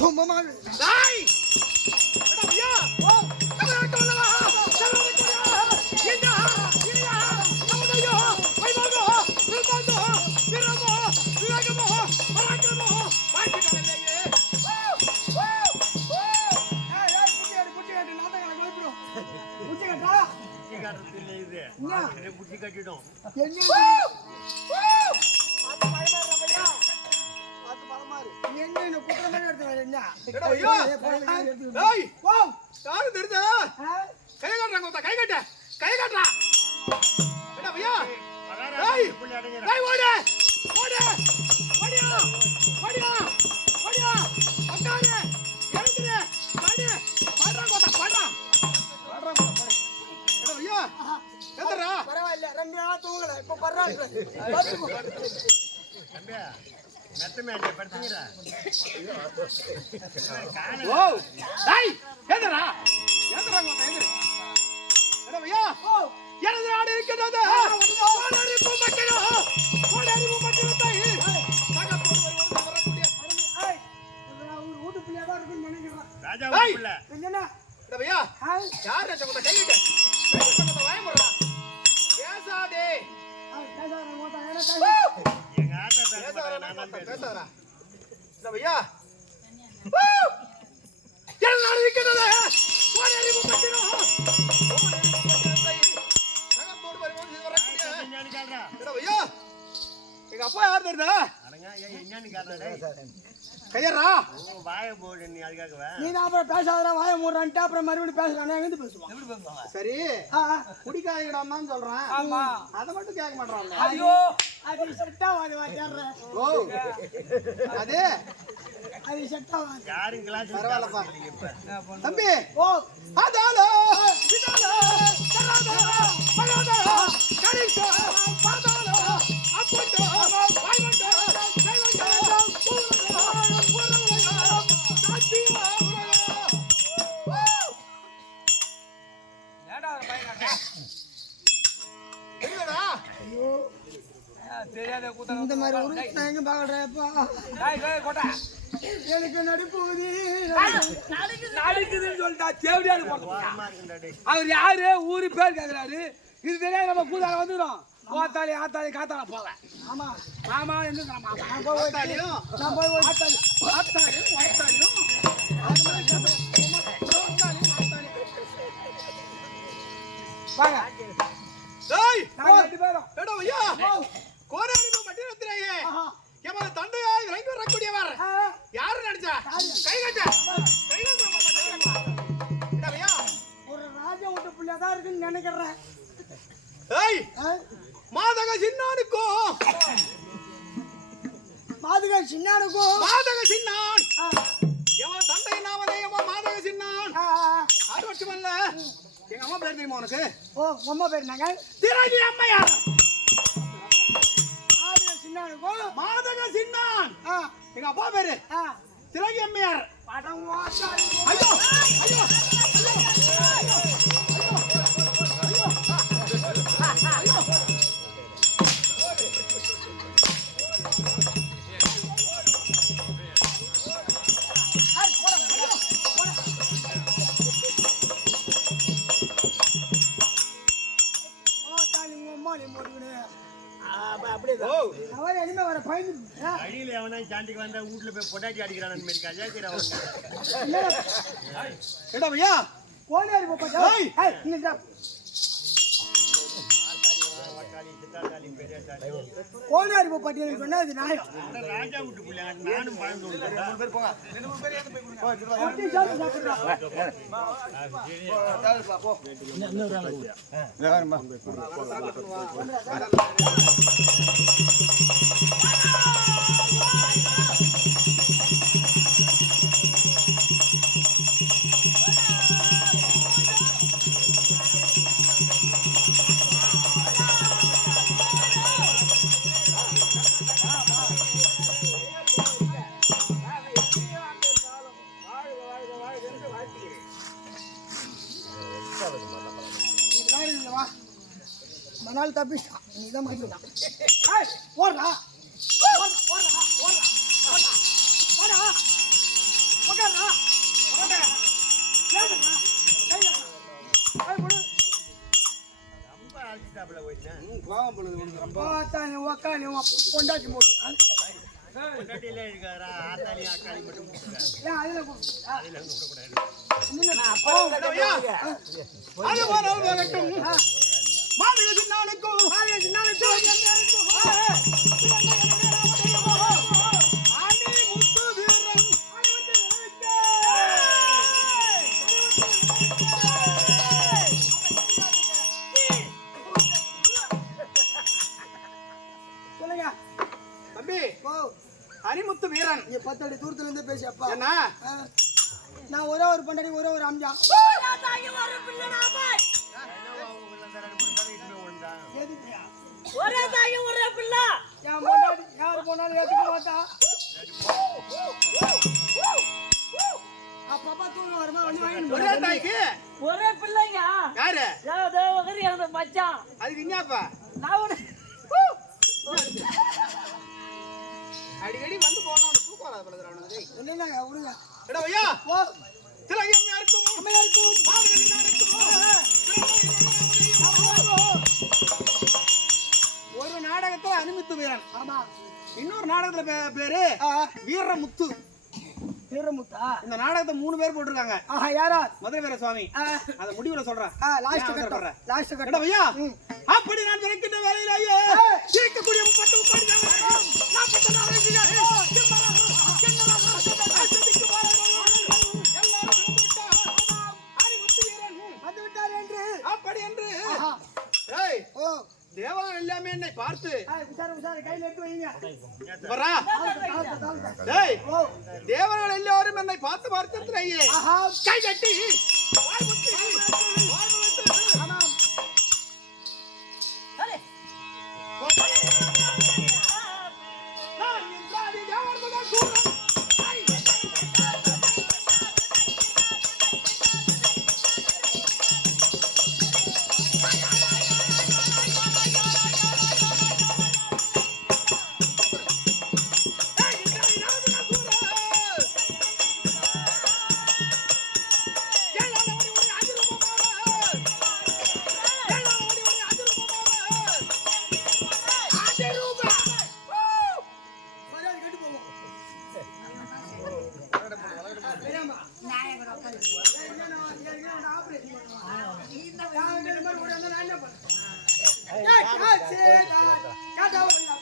ரொம்ப மாடு டேய் எடா ஐயா தமிழ்நாட்டு வல்லவா தமிழ்நாட்டு வல்லவா இந்தா இந்தா நமதையோ வைபாகோ விருதாந்தோ வீரமோ விவேகமோ பராக்கிரமோ பார்க்கிட்டவல்லையே ஏய் ஏய் புட்டி அடி புட்டி அடி நான் தான் எனக்கு வைக்கிறோம் புட்டி கட்டா புத்தி காட்டுறது இல்லை இது என்ன? இதை புத்தி கட்டிடும் என்ன அது பயமா இருக்கா பையா அது யாரு தெரிஞ்சா? கை காட்டுறாங்க ஒருத்தன், கை காட்டு. கை காட்டுறா. அடங்கிறான் டேய் ஓடு. ஓடு. ஓடியா. ஓடியா. ஓடியா. அக்காரு எழுந்துரு பாடு. பாடுறா கோத்தா. பாடுறா. பாடுறா கோத்தா எடா ஐயா எந்திரா. பரவாயில்ல. ரெண்டு நாளா தூங்கல. இப்ப பரவாயில்ல ஓ டேய் எந்திரா எந்திரா கோத்தா எந்திரு எடா ஐயா ஓ எனது நாடு வீட்டு பிள்ளையா தான் இருக்குன்னு நினைக்கிறேன் கேளுடா. எடா ஐயா எங்க அப்பா யார் தெரியுதா? என்னன்னு கேளுடா, டேய். கையறா. வாயை போடு நீ அதுக்காகவா? நீ தான் அப்புறம் பேசாதடா வாய மூடுறான்ட்டு அப்புறம் மறுபடியும் பேசுறானே எங்கிருந்து பேசுவான் சரி. ஆ, ஆ. குடிக்காதீங்கடாமான்னு சொல்றேன். ஆமா. அதை மட்டும் கேட்க மாட்டான் ஐயோ. அது செட் ஆகாது வாத்தியாடுற ஓ. அது. அது செட் ஆகாது யாரும் கிளாஸ் பரவாயில்லப்பா. தம்பி. ஓ. அதாலோ விதாலோ தராதோ பராதோ கரிசோ பாதாலோ அப்போட்டோ. எனக்கு நடிப்போகுது. நடிக்குதுன்னு சொல்லிட்டா தேவடியாரு. அவர் யாரு? ஊரு பேர் கேக்குறாரு. இது தெரியாது நம்ம கூதால வந்துடும் கோத்தாளி ஆத்தாளி காத்தால போக. ஆமா. மாமா என்ன மாமா? நான் தாலியும் நான் போய் ஆத்தாளி ஆத்தாளியும் வாய்த்தாளியும் வாங்க. டேய் நாங்க ரெண்டு பேரும். எடா ஐயா. எமது தந்தையாய் இறங்கி வரக்கூடியவர். யாரு? நடிச்சா கை கட்ட ஒரு ராஜா விட்டு பிள்ளையா தான் இருக்குன்னு நினைக்கிறேன். ஏய் மாதக சின்னானுக்கும் மாதுகா சின்னானுக்கும் மாதக சின்னான். எவன் தந்தை நாமதே எவன் மாதக சின்னான். அது மட்டுமல்ல எங்க அம்மா பேர் தெரியுமா உனக்கு? ஓ அம்மா பேர் என்னங்க? திரவி அம்மையார். சின்னானுக்கும் மாதக சின்னான் எங்க அப்பா பேரு. திலகி அம்மையார். படம் ஓட்டாது. ஐயோ ஐயோ. ஓ அவன் இனிமே வர பயந்து அடியில எவனா சாண்டிக்கு வந்தா வீட்டுல போய் பொட்டாட்டி அடிக்கிறான் மாதிரி கஜாத்திர அவங்க என்னடா, எடா ஐயா கோழியாரி போப்பா, ஏய். ஏய், இங்க இந்தா. வட்டாளி சித்தாத்தாளி சொன்னா அது நியாயம். ராஜா விட்டு பிள்ளை நானும் போய் ஒட்டி சாப்பிட்டு சாப்பிடுறா. போ மணால் தப்பிச்சிட்டான் நீ தான் மாட்டிக்கிட்டான் ஏய், ஓடுறா. ஓடுறா, ஓடுறா, ஓடுறா, போட்டு அதுல ஒரு ஓ அரிமுத்து வீரன். நீ தூரத்துல இருந்து பேசி அப்பா. என்ன? ஆ. நான் ஒரே ஒரு பண்டாடி ஒரே ஒரு அம்ஜா. என்னவா அவங்க ஒரே தாயும் ஒரே பிள்ளை. என் யார் போனாலும் ஏத்துக்க மாட்டா? அப்பப்பா தூங்க வருமா? வந்து ஒரே. தாய்க்கு? ஒரே பிள்ளைங்க. யாரு? தேவதேவகரி எனது மச்சான். அதுக்கு என்னப்பா நான் அடிக்கடி வந்து போனா தூக்கம் வராது தெரியுது அவனுக்கு. டேய். என்னங்க விடுங்க எடா ஐயா ஓ திலகம் யாருக்கும் அம்மையா இருக்கும் மாதவி நாடகத்துல அனிமித்து வீரன். ஆமா. இன்னொரு நாடகத்துல பே- பேரு வீரமுத்து. திருமுத்தா இந்த நாடகத்தை மூணு பேர் போட்டிருக்காங்க. ஆஹா யாரா? மதுரை வீர சுவாமி அத முடிவுல சொல்றேன். லாஸ்ட் அவசரப்படுற? லாஸ்ட் கட்டம். ஐயா. அப்படி நான் விளக்கின்ற வேலையிலேயே கேட்கக்கூடிய முப்பத்து முப்பது நாற்பத்தி நாலு தாழ்த்த, தாழ்த்த. டேய் ஓ. தேவர்கள் எல்லாரும் என்னை பார்த்து பார்த்து கை கட்டி. கடவுள்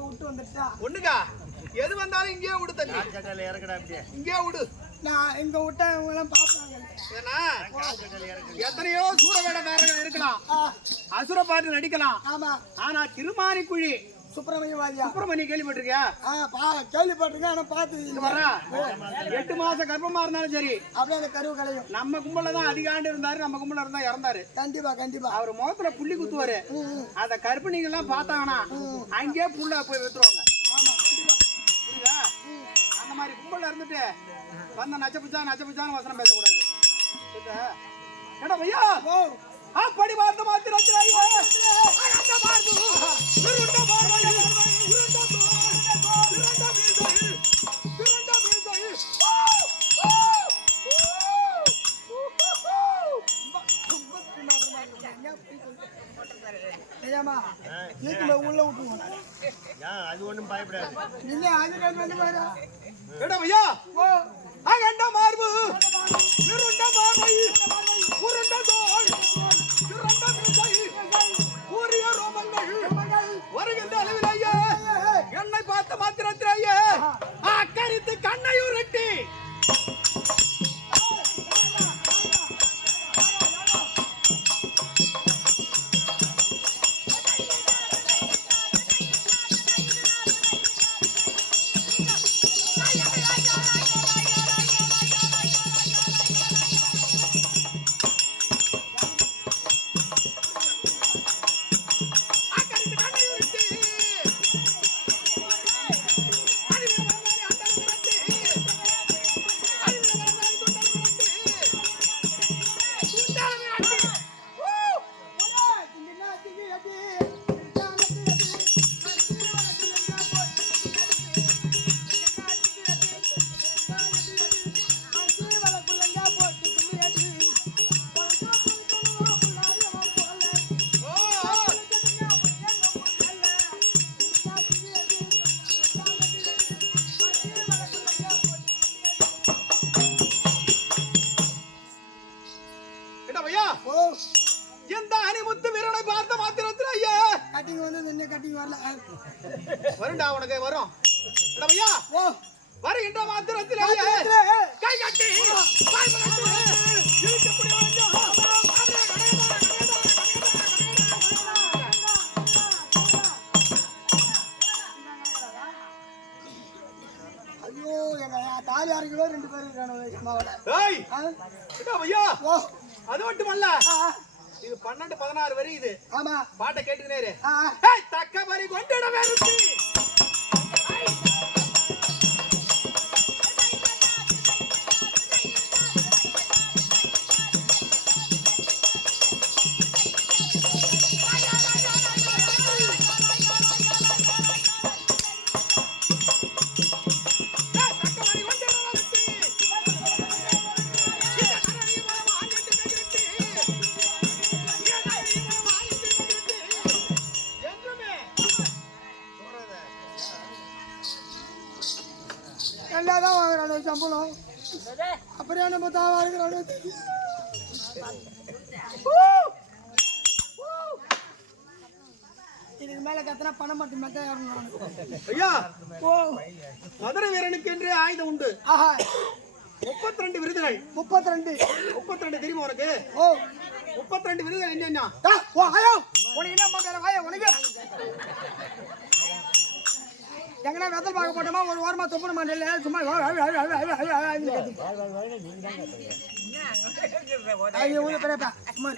விட்டு வந்துட்டா ஒண்ணுக்கா? எது வந்தாலும் இங்கேயே விடு தம்பி. கால் சட்டையில இறக்குடா அப்படியே. இங்கேயே விடு. நான் இங்க விட்டா இவங்க எல்லாம் பாப்பாங்க. எத்தனையோ சூட வேடக்காரர்கள் இருக்கலாம். அசுர பாட்டு நடிக்கலாம். ஆமா. ஆனா திருமானிக்குழி சுப்பிரமணியவாதியா சுப்பிரமணிய கேள்விப்பட்டிருக்கியா? ஆ பா கேள்விப்பட்டிருக்கேன் ஆனா இங்க வரா எட்டு மாசம் கர்ப்பமா இருந்தாலும் சரி. அப்படியே அந்த கருவு கலையும். நம்ம கும்பல்ல தான் அதிக ஆண்டு இருந்தாரு நம்ம கும்பல்ல இருந்தா இறந்தாரு. கண்டிப்பா கண்டிப்பா. அவர் முகத்துல புள்ளி குத்துவாரு. அந்த கர்ப்பிணிகள் எல்லாம் பார்த்தாங்கன்னா அங்கேயே புள்ள போய் வெத்துருவாங்க. புரியுதா? அந்த மாதிரி கும்பல்ல இருந்துட்டு வந்த நச்சப்புச்சா நச்சப்புச்சான்னு வசனம் பேசக்கூடாது? ஏடா பையா? அப்படி பார்த்து உள்ள விட்டுருவோம் அது ஒண்ணும் பயப்படாது இல்ல அது வந்து பாரு ஏடா ஐயா ஓ அகண்ட மார்பு இருண்ட மார்பை உருண்ட தோல் வரும்டா உனக்கு வரும். இடமையா வருகின்ற மாத்திரத்தில் கை கட்டி. ஐயோ எங்க தாலி ஆறு ரெண்டு பேரும் இருக்கானு அது மட்டுமல்ல. இது பன்னெண்டு பதினாறு வரை இது. ஆமா. பாட்டை கேட்டுக்கினேரு தக்க மாதிரி கொண்டு இடம் நல்லா தான் வாங்குறானு சம்பளம். அப்புறம் நம்ம தான் வாங்குறானு இதுக்கு மேல கத்தனா பணம் மட்டும் மெத்த ஏறணும் ஐயா ஓ மதுரை வீரனுக்கு என்று ஆயுதம் உண்டு. ஆஹா. முப்பத்தி ரெண்டு விருதுகள். முப்பத்தி ரெண்டு முப்பத்தி ரெண்டு தெரியுமா உனக்கு? ஓ. முப்பத்தி ரெண்டு விருதுகள் என்னென்ன? வெத்தல் பார்க்க போட்டோமா? ஒரு ஓரமா தொப்புன மாட்டேல சும்மா ஐயோ பெரியப்பா சும்மா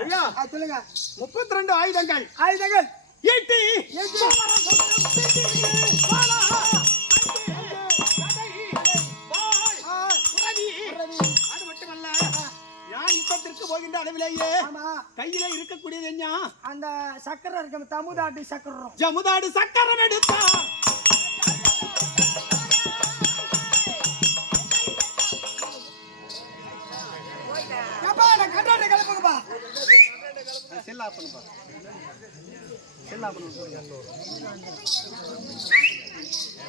ஐயா சொல்லுங்க. முப்பத்தி ரெண்டு ஆயுதங்கள். ஆயுதங்கள். எட்டு. எட்டு. போகின்ற அளவிலேயே கையில இருக்கக்கூடியது என்ன? அந்த சக்கரம் இருக்கு தமுதாட்டு சக்கரம். ஜமுதாடு சக்கரம் எடுத்தா செல் ஆஃப் பண்ணு பாரு. செல் ஆஃப் பண்ணு.